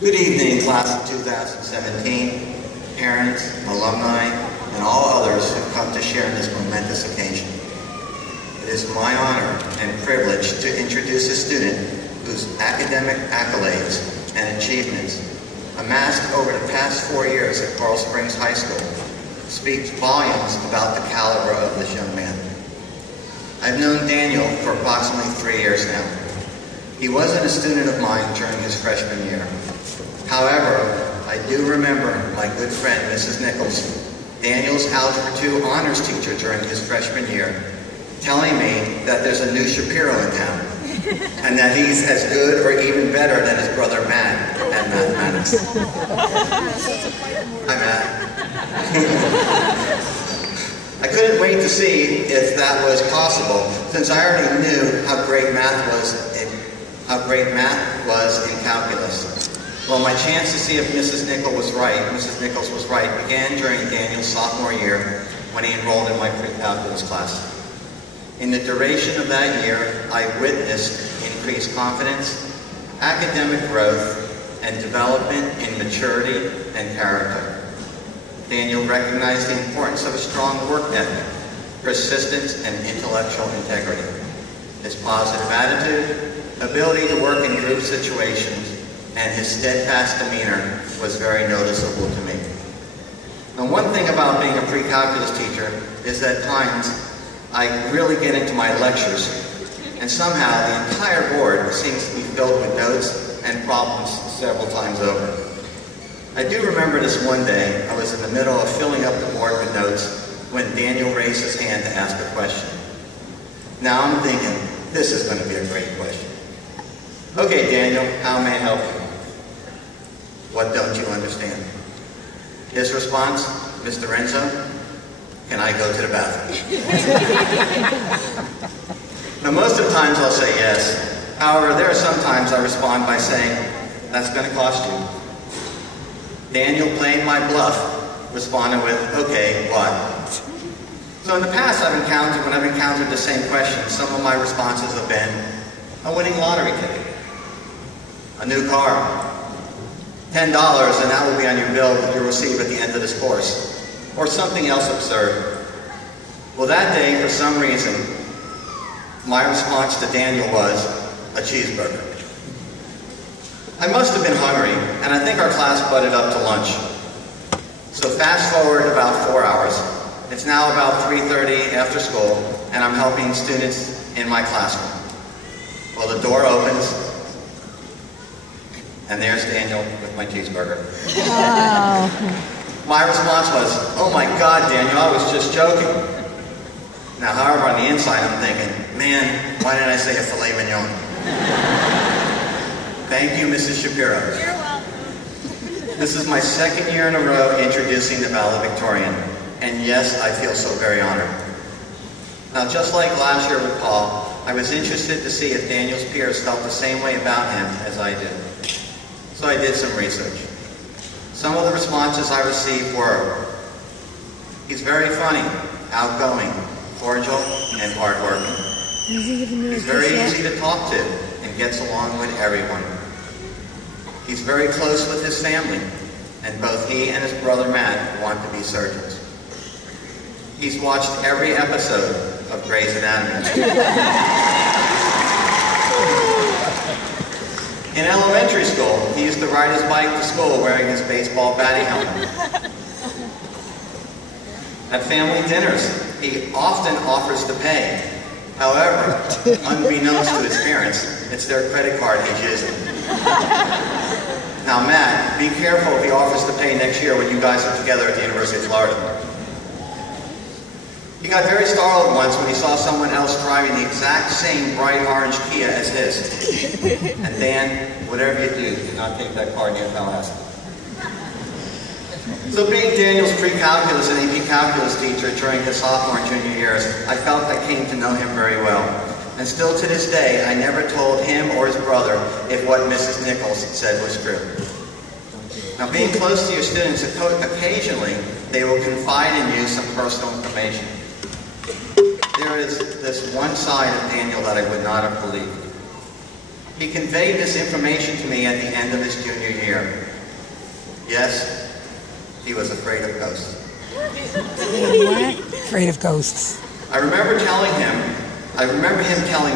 Good evening, class of 2017, parents, alumni, and all others who come to share in this momentous occasion. It is my honor and privilege to introduce a student whose academic accolades and achievements, amassed over the past 4 years at Coral Springs High School, speaks volumes about the caliber of this young man. I've known Daniel for approximately 3 years now. He wasn't a student of mine during his freshman year. However, I do remember my good friend, Mrs. Nichols, Daniel's Algebra 2 honors teacher during his freshman year, telling me that there's a new Shapiro in town, and that he's as good or even better than his brother Matt at mathematics. Hi, Matt. I couldn't wait to see if that was possible, since I already knew how great math was in calculus. Well, my chance to see if Mrs. Nichols was right began during Daniel's sophomore year when he enrolled in my pre-calculus class. In the duration of that year, I witnessed increased confidence, academic growth, and development in maturity and character. Daniel recognized the importance of a strong work ethic, persistence, and intellectual integrity. His positive attitude, ability to work in group situations, and his steadfast demeanor was very noticeable to me. Now, one thing about being a pre-calculus teacher is that at times I really get into my lectures, and somehow the entire board seems to be filled with notes and problems several times over. I do remember this one day. I was in the middle of filling up the board with notes when Daniel raised his hand to ask a question. Now I'm thinking, this is going to be a great question. Okay, Daniel, how may I help you? What don't you understand? His response, Mr. Renzo, can I go to the bathroom? Now, most of the times I'll say yes. However, there are some times I respond by saying, that's going to cost you. Daniel, playing my bluff, responded with, okay, what? So in the past when I've encountered the same question, some of my responses have been, a winning lottery ticket, a new car, $10, and that will be on your bill that you'll receive at the end of this course, or something else absurd. Well, that day, for some reason, my response to Daniel was a cheeseburger. I must have been hungry, and I think our class butted up to lunch. So fast forward about 4 hours. It's now about 3:30 after school, and I'm helping students in my classroom. Well, the door opens, and there's Daniel with my cheeseburger. Wow. My response was, oh my God, Daniel, I was just joking. Now, however, on the inside, I'm thinking, man, why didn't I say a filet mignon? Thank you, Mrs. Shapiro. You're welcome. This is my second year in a row introducing the valedictorian, and yes, I feel so very honored. Now, just like last year with Paul, I was interested to see if Daniel's peers felt the same way about him as I did. So I did some research. Some of the responses I received were, he's very funny, outgoing, cordial, and hardworking. He's very easy to talk to and gets along with everyone. He's very close with his family, and both he and his brother Matt want to be surgeons. He's watched every episode of Grey's Anatomy. In elementary school, he used to ride his bike to school wearing his baseball batting helmet. At family dinners, he often offers to pay. However, unbeknownst to his parents, it's their credit card he's using. Now, Matt, be careful if he offers to pay next year when you guys are together at the University of Florida. He got very startled once when he saw someone else driving the exact same bright orange Kia as his. And Dan, whatever you do not take that car near Tallahassee. So being Daniel's pre-calculus and AP calculus teacher during his sophomore and junior years, I felt I came to know him very well. And still to this day, I never told him or his brother if what Mrs. Nichols said was true. Now, being close to your students, occasionally they will confide in you some personal information. There is this one side of Daniel that I would not have believed. He conveyed this information to me at the end of his junior year. Yes, he was afraid of ghosts. What? Afraid of ghosts. I remember him telling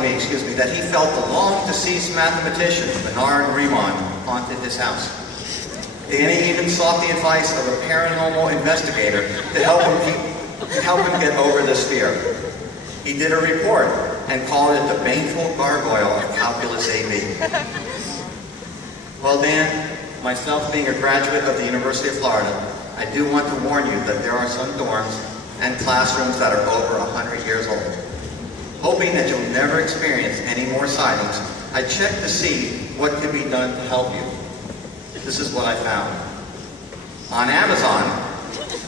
me, that he felt the long-deceased mathematician, Bernard Riemann, haunted his house. Danny even sought the advice of a paranormal investigator to help him get over this fear. He did a report and called it the baneful gargoyle of calculus AB. Well, Dan, myself being a graduate of the University of Florida, I do want to warn you that there are some dorms and classrooms that are over 100 years old. Hoping that you'll never experience any more sightings, I checked to see what could be done to help you. This is what I found. On Amazon,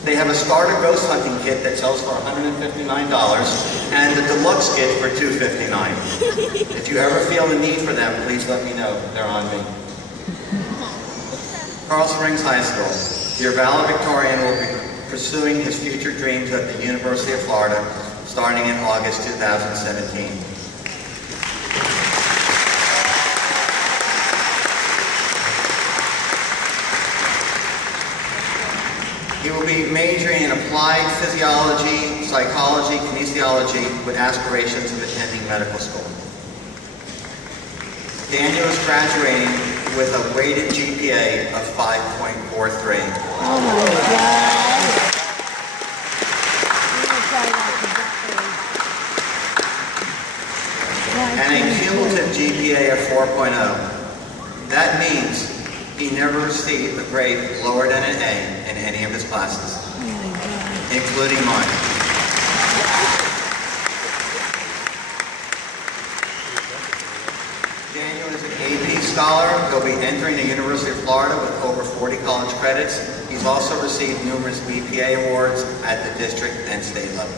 they have a starter ghost hunting kit that sells for $159 and the deluxe kit for $259. If you ever feel the need for them, please let me know. They're on me. Carl Springs High School. Your valedictorian will be pursuing his future dreams at the University of Florida starting in August 2017. He will be majoring in applied physiology, psychology, kinesiology with aspirations of attending medical school. Daniel is graduating with a weighted GPA of 5.43. Oh my God. And a cumulative GPA of 4.0. That means he never received a grade lower than an A in any of his classes, including mine. Daniel is an AP scholar. He'll be entering the University of Florida with over 40 college credits. He's also received numerous BPA awards at the district and state level.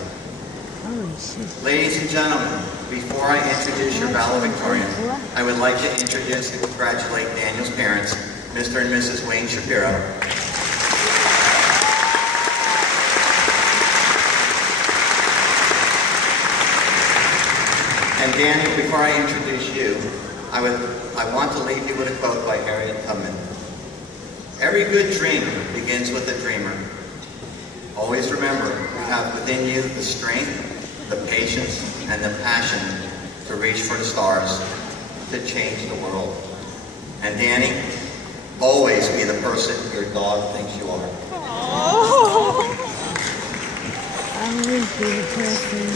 Ladies and gentlemen, before I introduce your valedictorian, I would like to introduce and congratulate Daniel's parents, Mr. and Mrs. Wayne Shapiro. And Daniel, before I introduce you, I want to leave you with a quote by Harriet Tubman. Every good dream begins with a dreamer. Always remember, you have within you the strength, the patience, and the passion to reach for the stars, to change the world. And Danny, always be the person your dog thinks you are.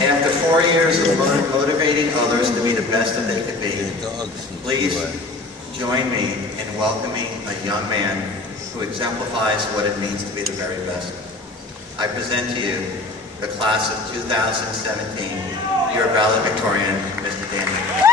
After 4 years of motivating others to be the best that they could be, please join me in welcoming a young man who exemplifies what it means to be the very best. I present to you the class of 2017, your valedictorian, Mr. Daniel.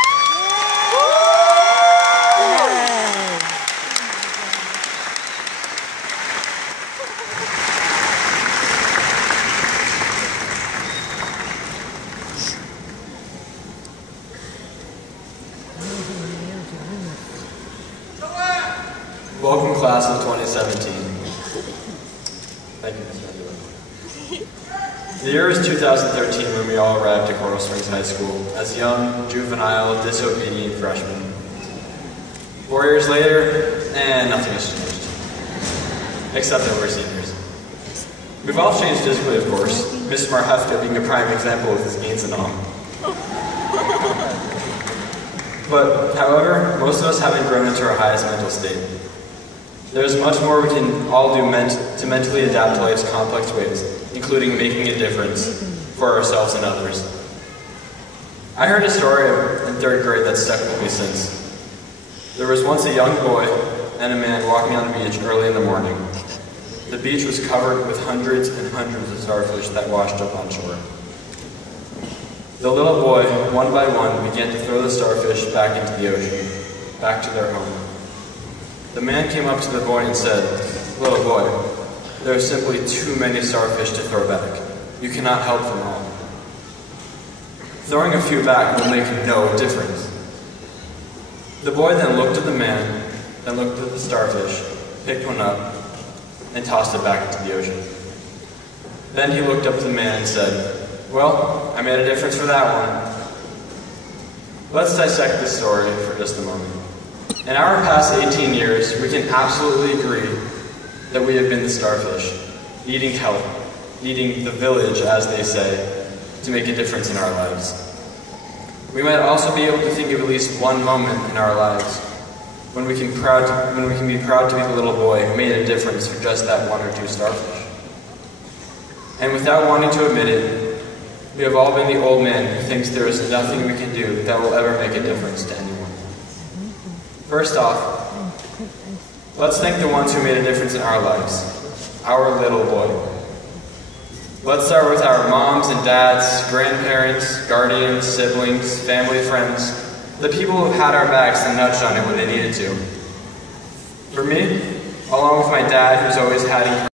Welcome, class of 2017. Thank you, Mr. Angela. The year was 2013 when we all arrived at Coral Springs High School as young, juvenile, disobedient freshmen. 4 years later, nothing has changed. Except that we're seniors. We've all changed physically, of course, Mr. Marhefka being a prime example with his gains and all. But, however, most of us haven't grown into our highest mental state. There's much more we can all do to mentally adapt to life's complex ways, including making a difference for ourselves and others. I heard a story in 3rd grade that's stuck with me since. There was once a young boy and a man walking on the beach early in the morning. The beach was covered with hundreds and hundreds of starfish that washed up on shore. The little boy, one by one, began to throw the starfish back into the ocean, back to their home. The man came up to the boy and said, "Little boy, there are simply too many starfish to throw back. You cannot help them all. Throwing a few back will make no difference." The boy then looked at the man, then looked at the starfish, picked one up, and tossed it back into the ocean. Then he looked up at the man and said, "Well, I made a difference for that one." Let's dissect this story for just a moment. In our past 18 years, we can absolutely agree that we have been the starfish, needing help, needing the village, as they say, to make a difference in our lives. We might also be able to think of at least one moment in our lives when we can be proud to be the little boy who made a difference for just that one or two starfish. And without wanting to admit it, we have all been the old man who thinks there is nothing we can do that will ever make a difference to anyone. First off, let's thank the ones who made a difference in our lives, our little boy. Let's start with our moms and dads, grandparents, guardians, siblings, family, friends, the people who have had our backs and nudged on it when they needed to. For me, along with my dad, who's always had